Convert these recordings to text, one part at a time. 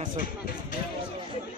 Awesome.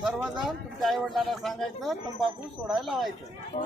सर्वजण तुमच्या आई वडिलांना सांगायचं तंबाखू सोडायला लावायचं. हो,